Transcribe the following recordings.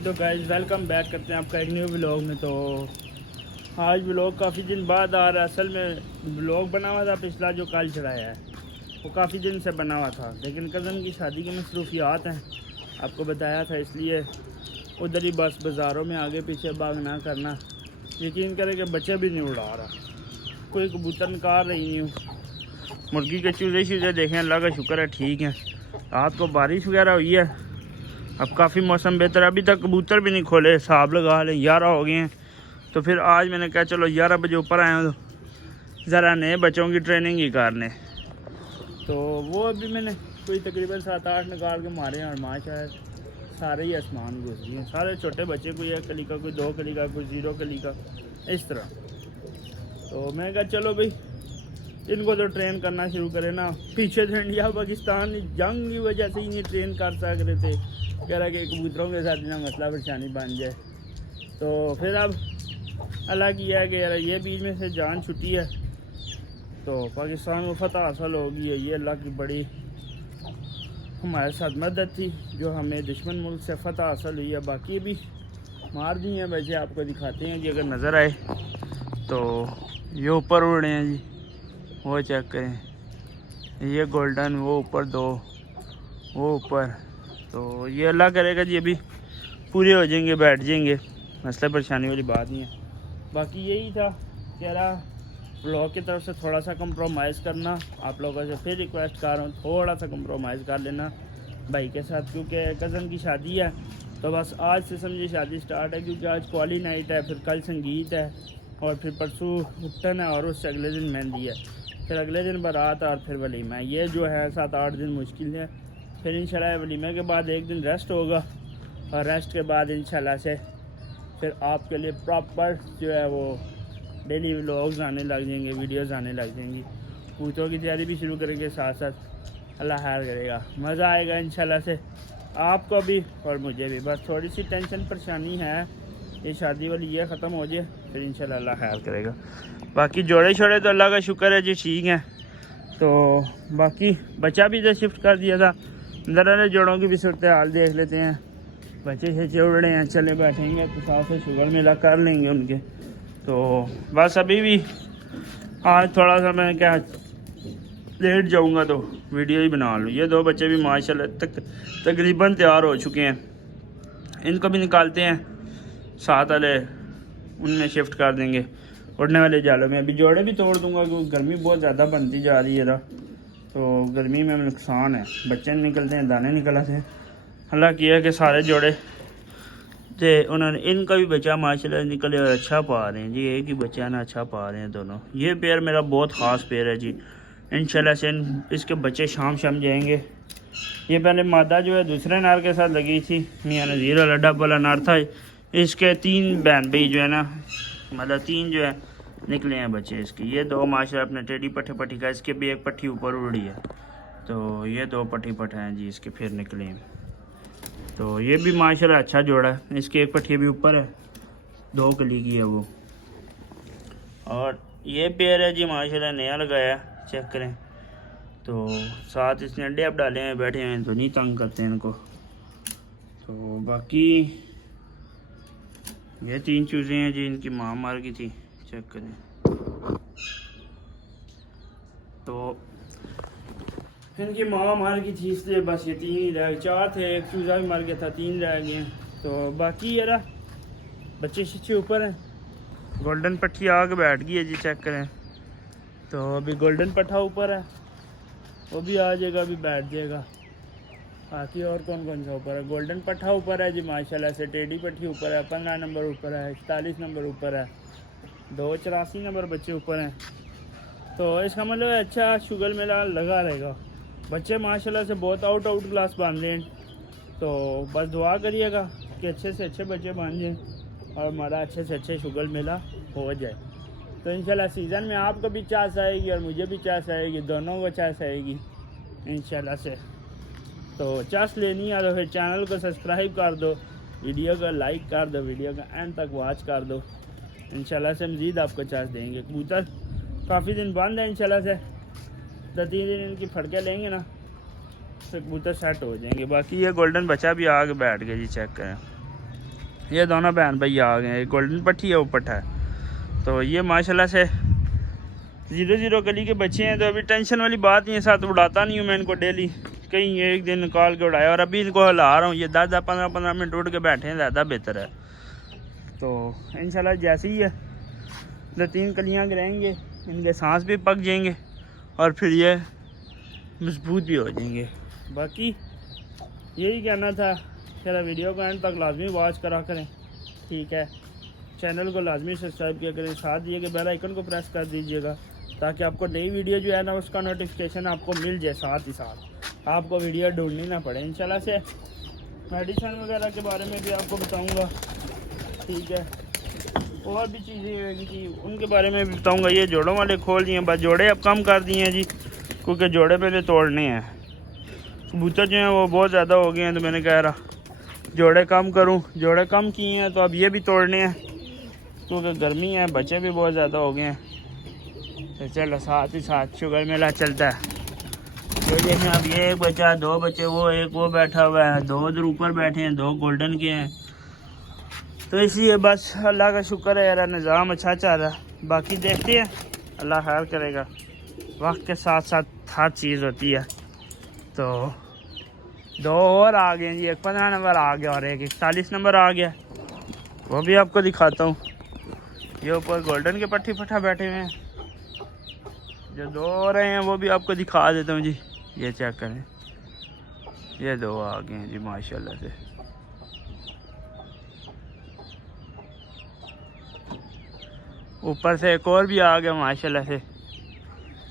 जी तो guys welcome back करते हैं आपका एक न्यू व्लॉग में। तो आज व्लॉग काफ़ी दिन बाद आ रहा है। असल में व्लॉग बना हुआ था पिछला जो कल चढ़ाया है वो काफ़ी दिन से बना हुआ था, लेकिन कज़न की शादी की मसरूफियात हैं, आपको बताया था, इसलिए उधर ही बस बाज़ारों में आगे पीछे भाग ना करना। यकीन करें कि बच्चे भी नहीं उड़ा रहा, कोई कबूतर निकाल रही हूँ। मुर्गी के चूज़े शूज़े देखें, अल्लाह का शुक्र है ठीक है। रात को बारिश वगैरह हुई है, अब काफ़ी मौसम बेहतर है। अभी तक कबूतर भी नहीं खोले, हिसाब लगा ले 11 हो गए हैं। तो फिर आज मैंने कहा चलो 11 बजे ऊपर आए हो तो ज़रा नए बच्चों की ट्रेनिंग ही कर लें। तो वो अभी मैंने कोई तकरीबन 7-8 निकाल के मारे हैं और माशाल्लाह सारे ही आसमान घुस गए। सारे छोटे बच्चे, कोई 1 कली का, कोई 2 कली का, कोई 0 कली का, इस तरह। तो मैं कहा चलो भाई इनको तो ट्रेन करना शुरू करें ना। पीछे से इंडिया पाकिस्तान जंग की वजह से ही नहीं ट्रेन कर सक रहे थे, कह रहा कि कबूतरों के साथ ना मसला परेशानी बन जाए। तो फिर अब अल्लाह किया है कि यार ये बीच में से जान छुट्टी है, तो पाकिस्तान को फतह हासिल होगी है। ये अल्लाह की बड़ी हमारे साथ मदद थी जो हमें दुश्मन मुल्क से फतह हासिल हुई है। बाकी भी मार दी हैं वैसे, आपको दिखाते हैं जी अगर नज़र आए तो। ये ऊपर उड़ रहे हैं जी, वो चेक करें, ये गोल्डन, वो ऊपर 2, वो ऊपर। तो ये अल्लाह करेगा जी अभी पूरे हो जाएंगे, बैठ जाएंगे, मसला परेशानी वाली बात नहीं है। बाकी यही था कह रहा ब्लॉग की तरफ से थोड़ा सा कंप्रोमाइज़ करना, आप लोगों से फिर रिक्वेस्ट कर रहा हूँ थोड़ा सा कंप्रोमाइज़ कर लेना भाई के साथ, क्योंकि कज़न की शादी है। तो बस आज से समझिए शादी स्टार्ट है, क्योंकि आज क्वाली नाइट है, फिर कल संगीत है, और फिर परसों उपटन है, और उससे अगले दिन मेहंदी है, फिर अगले दिन बारात, और फिर वलीमा। ये जो है 7-8 दिन मुश्किल है। फिर इंशाल्लाह वलीमे के बाद एक दिन रेस्ट होगा, और रेस्ट के बाद इंशाल्लाह से फिर आपके लिए प्रॉपर जो है वो डेली व्लॉग्स आने लग जाएंगे, वीडियोस आने लग जाएंगी। कबूतरों की तैयारी भी शुरू करेंगे साथ साथ, अल्लाह खैर करेगा, मज़ा आएगा इंशाल्लाह से आपको भी और मुझे भी। बस थोड़ी सी टेंशन परेशानी है, ये शादी वाली ये ख़त्म हो जाए फिर इंशाल्लाह अल्लाह खैर करेगा। बाकी जोड़े छोड़े तो अल्लाह का शुक्र है जी ठीक है। तो बाकी बच्चा भी इधर शिफ्ट कर दिया था, ज़रा जोड़ों की भी सूरत हाल देख लेते हैं। बच्चे से उड़ रहे हैं, चले बैठेंगे तो साथ से शुगर मेला कर लेंगे उनके। तो बस अभी भी आज थोड़ा सा मैं क्या लेट जाऊंगा तो वीडियो ही बना लूँ। ये 2 बच्चे भी माशाल्लाह तकरीबन तैयार हो चुके हैं, इनको भी निकालते हैं, साथ वाले उनमें शिफ्ट कर देंगे उड़ने वाले जालों में। अभी जोड़े भी तोड़ दूंगा क्योंकि गर्मी बहुत ज़्यादा बनती जा रही है ना, तो गर्मी में नुकसान है, बच्चे निकलते हैं, दाने निकल आते हैं। अल्लाह किया कि सारे जोड़े थे, उन्होंने इनका भी बच्चा माशाल्लाह निकले और अच्छा पा रहे हैं जी, एक ही बच्चा ना अच्छा पा रहे हैं दोनों। ये पेयर मेरा बहुत ख़ास पेयर है जी, इंशाल्लाह से इसके बच्चे शाम जाएंगे। ये पहले मादा जो है दूसरे नार के साथ लगी थी, मियाँ नज़ीर वाला डब वाला नार था, इसके 3 बहन भाई जो है ना, मतलब 3 जो है निकले हैं बच्चे इसके। ये 2 माशाल्लाह अपने टेढ़ी पट्टी का, इसके भी एक पट्टी ऊपर उड़ी है, तो ये 2 पट्टी हैं जी इसके फिर निकले हैं। तो ये भी माशाल्लाह अच्छा जोड़ा है, इसकी एक पट्टी भी ऊपर है, 2 कली की है वो। और ये पेयर है जी माशाल्लाह नया लगाया, चेक करें। तो साथ इसने अंडे अब डाले हैं, बैठे हैं तो नहीं तंग करते हैं इनको। तो बाकी ये 3 चूज़े हैं जी, इनकी माँ मार गई थी, चेक करें। तो इनकी माँ मार गई थी इसलिए बस ये 3 ही रह, 4 थे, एक चूज़ा भी मर गया था, 3 रह गए हैं। तो बाकी यार बच्चे शिच्चे ऊपर हैं, गोल्डन पट्टी आके बैठ गई है जी, चेक करें। तो अभी गोल्डन पट्ठा ऊपर है, वो भी आ जाएगा, अभी बैठ जाएगा। बाकी और कौन कौन सा ऊपर है? गोल्डन पट्ठा ऊपर है जी माशाल्लाह से, टेढ़ी पट्टी ऊपर है, 15 नंबर ऊपर है, 41 नंबर ऊपर है, 2 84 नंबर बच्चे ऊपर हैं। तो इसका मतलब अच्छा शुगर मेला लगा रहेगा। बच्चे माशाल्लाह से बहुत आउट क्लास बन रहे हैं, तो बस दुआ करिएगा कि अच्छे से अच्छे बच्चे बन जाएँ और हमारा अच्छे से अच्छे शुगर मेला हो जाए। तो इंशाल्लाह सीज़न में आपको भी चांस आएगी और मुझे भी चांस आएगी, दोनों को चांस आएगी इंशाल्लाह से। तो चांस लेनी है तो फिर चैनल को सब्सक्राइब कर दो, वीडियो को लाइक कर दो, वीडियो का एंड तक वॉच कर दो, इंशाल्लाह से मज़ीद आपको चांस देंगे। कबूतर काफ़ी दिन बंद है, इंशाल्लाह से 2-3 दिन इनकी फड़के लेंगे ना तो कबूतर सेट हो जाएंगे। बाकी ये गोल्डन बच्चा भी आगे बैठ गया जी, चेक करें। ये दोनों बहन भैया आ गए हैं, गोल्डन पट्टी है वो पट्टा है। तो ये माशाल्लाह से 0-0 गली के बच्चे हैं। तो अभी टेंशन वाली बात नहीं है, साथ उड़ाता नहीं हूँ मैं इनको डेली, कहीं एक दिन निकाल के उड़ाया। और अभी इनको हिला रहा हूँ, ये 10-15 मिनट उड़ के बैठे हैं, ज़्यादा बेहतर है। तो इंशाल्लाह जैसे ही है 2-3 कलियाँ गिराएंगे, इनके सांस भी पक जाएंगे और फिर ये मजबूत भी हो जाएंगे। बाकी यही कहना था, मेरा वीडियो को एंड तक लाजमी वॉच करा करें, ठीक है। चैनल को लाजमी सब्सक्राइब किया करें, साथ दिए कि बेल आइकन को प्रेस कर दीजिएगा, ताकि आपको नई वीडियो जो है ना उसका नोटिफिकेशन आपको मिल जाए, साथ ही साथ आपको वीडियो ढूंढनी ना पड़े। इंशाल्लाह से मेडिसिन वगैरह के बारे में भी आपको बताऊँगा, ठीक है। और भी चीज़ें होगी कि उनके बारे में भी बताऊँगा। ये जोड़ों वाले खोल दिए, बस जोड़े अब कम कर दिए हैं जी, क्योंकि जोड़े पहले तोड़ने हैं। कबूतर जो हैं वो बहुत ज़्यादा हो गए हैं, तो मैंने कह रहा जोड़े कम करूं, जोड़े कम किए हैं तो अब ये भी तोड़ने हैं, क्योंकि गर्मी है, बच्चे भी बहुत ज़्यादा हो गए हैं। तो चलो साथ ही साथ शुगर मेला चलता है। ये देखें, अब ये एक बच्चा, 2 बच्चे, वो एक वो बैठा हुआ है, 2 उधर ऊपर बैठे हैं, 2 गोल्डन के हैं। तो इसलिए बस अल्लाह का शुक्र है यार, निज़ाम अच्छा चल रहा है। बाकी देखते हैं, अल्लाह खैर करेगा, वक्त के साथ साथ हर चीज़ होती है। तो 2 और आ गए जी, एक 15 नंबर आ गया और एक 41 नंबर आ गया, वो भी आपको दिखाता हूँ। ये ऊपर गोल्डन के पट्टी पट्टा बैठे हुए हैं, जो 2 हो रहे हैं वो भी आपको दिखा देता हूँ जी। ये चेक करें, ये 2 आ गए हैं जी माशाल्लाह से। ऊपर से एक और भी आ गया माशाल्लाह से।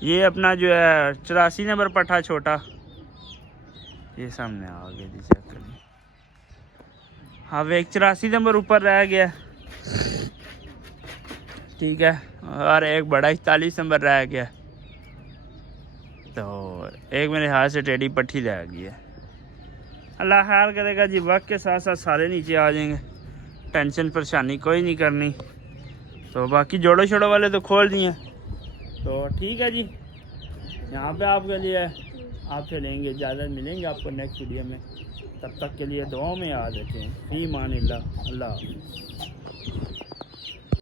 ये अपना जो है 84 नंबर पट्टा छोटा, ये सामने आ गया जी, चेक करिए। अब एक 84 नंबर ऊपर रह गया, ठीक है, और एक बड़ा 41 नंबर रह गया। तो एक मेरे हाथ से टेढ़ी पट्टी रह गई है। अल्लाह खैर करेगा जी, वक्त के साथ साथ सारे नीचे आ जाएंगे, टेंशन परेशानी कोई नहीं करनी। तो बाकी जोड़ो छोड़ो वाले तो खोल दिए, तो ठीक है जी। यहाँ पे आपके लिए आपसे लेंगे इजाज़त, मिलेंगे आपको नेक्स्ट वीडियो में। तब तक के लिए दुआओं में याद रखें। फी मान अल्लाह।